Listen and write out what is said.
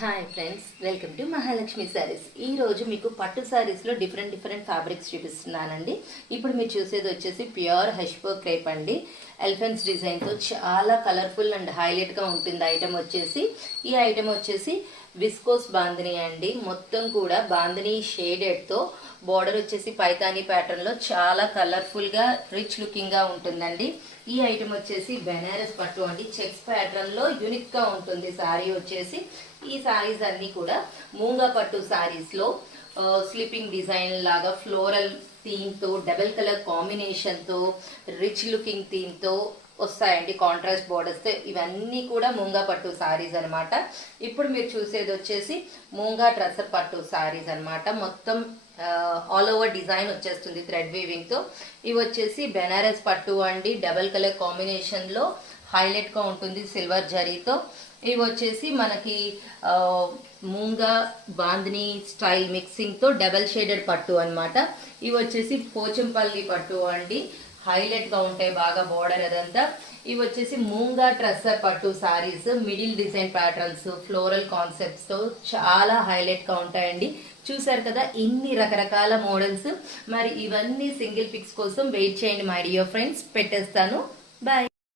Hi friends, welcome to Mahalakshmi saris. ఈ రోజు మీకు పట్టు శారీస్లో డిఫరెంట్ ఫ్యాబ్రిక్స్ చూపిస్తున్నానండి. ఇప్పుడు మీరు చూసేది వచ్చేసి ప్యూర్ హెష్పో క్రేప్ అండి. ఎలిఫెంట్స్ డిజైన్తో చాలా కలర్ఫుల్ అండ్ హైలైట్గా ఉంటుంది. ఐటమ్ వచ్చేసి ఈ ఐటమ్ వచ్చేసి విస్కోస్ బాందిని అండి. మొత్తం కూడా బాందిని షేడెడ్తో బార్డర్ వచ్చేసి పైతానీ ప్యాటర్న్లో చాలా కలర్ఫుల్గా రిచ్ లుకింగ్గా ఉంటుందండి. ఈ ఐటమ్ వచ్చేసి బెనారస్ పట్టు అండి. చెక్స్ ప్యాటర్న్లో యూనిక్గా ఉంటుంది శారీ వచ్చేసి. ఈ శారీస్ అన్నీ కూడా మూంగా పట్టు శారీస్లో స్లీపింగ్ డిజైన్ లాగా ఫ్లోరల్ థీమ్తో డబల్ కలర్ కాంబినేషన్తో రిచ్ లుకింగ్ థీమ్తో వస్తాయండి. కాంట్రాస్ట్ బోర్డర్స్తో ఇవన్నీ కూడా మూంగా పట్టు శారీస్ అనమాట. ఇప్పుడు మీరు చూసేది వచ్చేసి మూంగా ట్రసర్ పట్టు శారీస్ అనమాట. మొత్తం ఆల్ ఓవర్ డిజైన్ వచ్చేస్తుంది థ్రెడ్ వీవింగ్తో. ఇవి వచ్చేసి బెనారస్ పట్టు అండి. డబల్ కలర్ కాంబినేషన్లో హైలైట్గా ఉంటుంది సిల్వర్ జరీతో. ఇవి వచ్చేసి మనకి మూంగా బాందిని స్టైల్ మిక్సింగ్తో డబల్ షేడెడ్ పట్టు అనమాట. ఇవి వచ్చేసి పోచంపల్లి పట్టు అండి. హైలైట్గా ఉంటాయి బాగా బోర్డర్ అదంతా. ఇవి వచ్చేసి మూంగా ట్రస్సర్ పట్టు saris. Middle design patterns floral కాన్సెప్ట్స్తో చాలా హైలైట్గా ఉంటాయండి. చూసారు కదా ఇన్ని రకరకాల మోడల్స్. మరి ఇవన్నీ సింగిల్ పిక్స్ కోసం వెయిట్ చేయండి మై డియర్ ఫ్రెండ్స్, పెట్టేస్తాను. బాయ్.